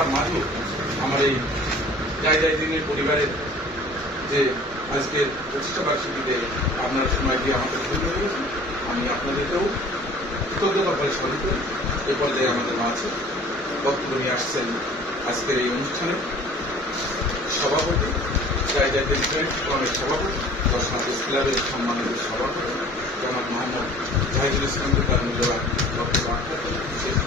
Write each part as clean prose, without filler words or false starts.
ব্যস্ততার মাঝেও আমার এই জাহিদিনের পরিবারের যে আজকের প্রতিষ্ঠা বার্ষিকীতে আপনারা সময় দিয়ে আমাকে ধন্য করেছেন, আমি আপনাদেরকেও কৃতজ্ঞতা করে স্মরণ করি। এ পর্যায়ে আমাদের মাঝে বক্তব্য নিয়ে আসছেন আজকের এই অনুষ্ঠানে সভাপতি, জাহিদিন ফ্রেন্ডস সভাপতি, দর্শনা প্রেস ক্লাবের সম্মানিত সভাপতি জনাব মোহাম্মদ জাহিদুল ইসলামকে তার মূল্যবান বক্তব্য রাখার জন্য বিশেষ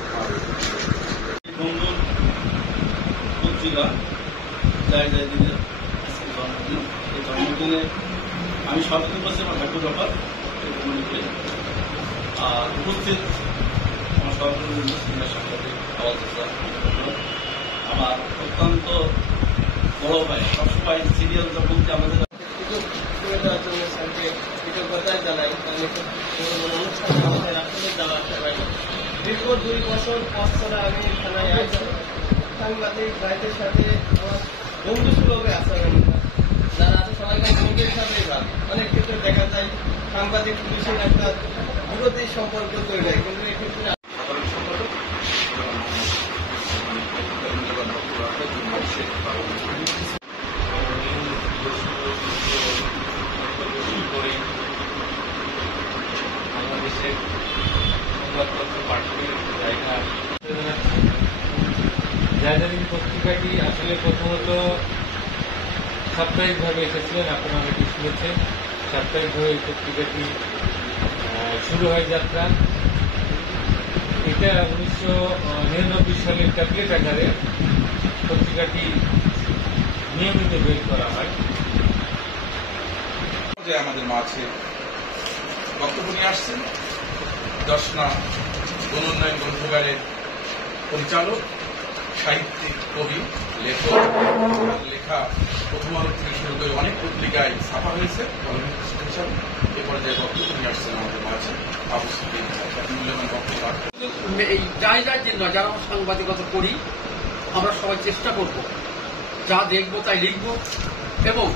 পত্রিকা জাহিদিনের জন্মদিন। এই জন্মদিনে আমি সর্বদিন বলছি আমার ভাগ্য ব্যাপার আর উপস্থিত আমার সহকর্মী সাংবাদিক আমার অত্যন্ত বড় ভাই, সবসময় সিরিয়াল যখন আমাদের কৃতজ্ঞতা জানাই। দীর্ঘ 2 বছর পর আমি এখানে সাংবাদিক ভাইদের সাথে আমার বন্ধু সুলভে আচরণ যারা আছে সবাইকে বন্ধুর সাথেই ভাব। অনেক ক্ষেত্রে দেখা যায় সাংবাদিক পুলিশের একটা বিরোধী সম্পর্ক তৈরি হয়, কিন্তু এক্ষেত্রে বাংলাদেশের সংবাদপত্র পাঠকের জায়গা জাহিদিন পত্রিকাটি আসলে প্রথমত সাপ্তাহিকভাবে এসেছিলেন, আপনারা অনেকে শুনেছেন। সাপ্তাহিকভাবে এই পত্রিকাটি শুরু হয় যাত্রা। এটা 1999 সালের ট্যাবলেট আকারে পত্রিকাটি নিয়মিত বের করা হয়। আমাদের মাঝে বক্তব্য নিয়ে আসছেন দর্শনা বনোন্নয়ন গ্রন্থাগারের পরিচালক, সাহিত্যিক, কবি, লেখক। লেখা প্রথম আলো থেকে শুরু করে অনেক পত্রিকায় ছাপা হয়েছে হিসাবে। এ পর্যায়ে বক্তব্য নিয়ে আসছেন আমাদের মাঝে মূল্যবান বক্তব্য। এই জায়গার জন্য যারা আমরা সাংবাদিকতা করি, আমরা সবাই চেষ্টা করব যা দেখবো তাই লিখব এবং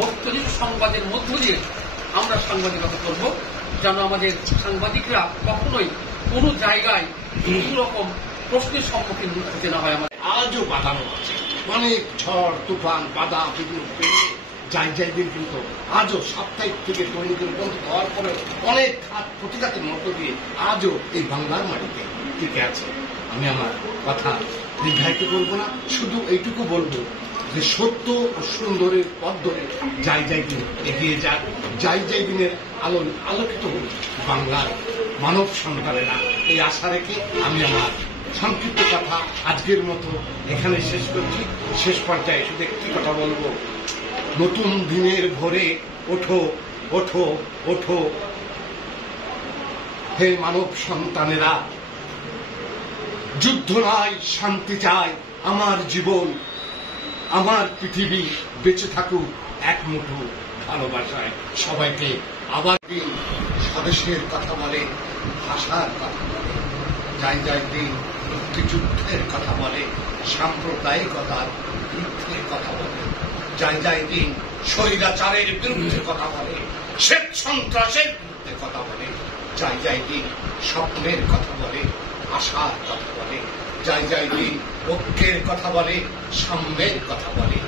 বস্তুনিষ্ঠ সংবাদের মধ্য দিয়ে আমরা সাংবাদিকতা করব, যেন আমাদের সাংবাদিকরা কখনোই কোনো জায়গায় কোনো রকম প্রশ্নের সম্মুখীন হতে না হয়। আমাদের আজও বাঁধানো আছে, অনেক ঝড় তুফান বাধা বিঘ্ন পেয়ে জাহিদিন কিন্তু আজও সাপ্তাহিক থেকে দৈনিকের বন্ধ হওয়ার পরে অনেক ঘাত প্রতিঘাতের মধ্য দিয়ে আজও এই বাংলার মাটিতে টিকে আছে। আমি আমার কথা দীর্ঘায়িত করব না, শুধু এইটুকু বলবো যে সত্য ও সুন্দরের পথ ধরে জাহিদিন এগিয়ে যাক। জাহিদিনের আলোকিত হোক বাংলার মানব সন্তানেরা, এই আশা রেখে আমি আমার সংক্ষিপ্ত কথা আজকের মতো এখানে শেষ করছি। শেষ পর্যায়ে শুধু একটি কথা বলবো, নতুন দিনের ভোরে ওঠো ওঠো ওঠো হে মানব সন্তানেরা, যুদ্ধ নয় শান্তি চাই, আমার জীবন আমার পৃথিবী বেঁচে থাকুক এক মুঠো ভালোবাসায়। সবাইকে আবার স্বদেশের কথা বলে, ভাষার কথা বলে, জাহিদিন মুক্তিযুদ্ধের কথা বলে, সাম্প্রদায়িকতার বিরুদ্ধে কথা বলে, জাহিদিন স্বৈরাচারের বিরুদ্ধে কথা বলে, শেখ সন্ত্রাসের বিরুদ্ধে কথা বলে, জাহিদিন স্বপ্নের কথা বলে, আশার কথা বলে, জাহিদিন ঐক্যের কথা বলে, সাম্যের কথা বলে,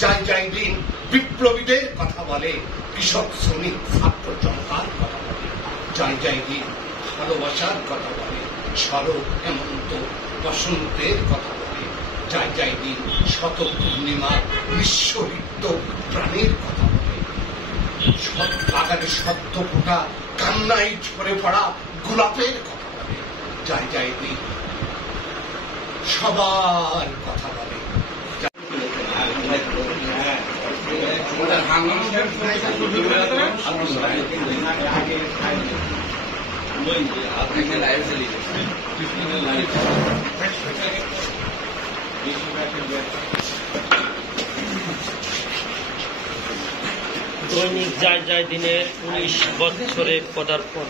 জাহিদিন বিপ্লবীদের কথা বলে, কৃষক শ্রমিক ছাত্র জনতার কথা বলে, জাহিদিন ভালোবাসার কথা বলে, শরৎ হেমন্ত বসন্তের কথা বলে, জাহিদিন শত পূর্ণিমার নিঃস্বরিত প্রাণীর কথা বলে, বাগানে সদ্য ফোটা কান্নায় ঝরে পড়া গোলাপের কথা বলে, জাহিদিন সবার কথা বলে। দৈনিক জাহিদিনের 19 বছরে পদার্পণ।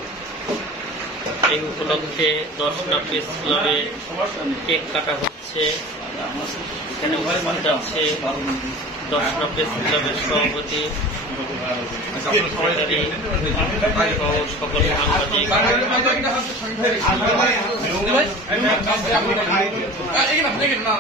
এই উপলক্ষে দর্শনা প্রেস ক্লাবে কেক কাটা হচ্ছে। এখানে উপস্থিত আছে দর্শনা প্রেস ক্লাবের সভাপতি, সকল সাংবাদিক। ভাই এখানে না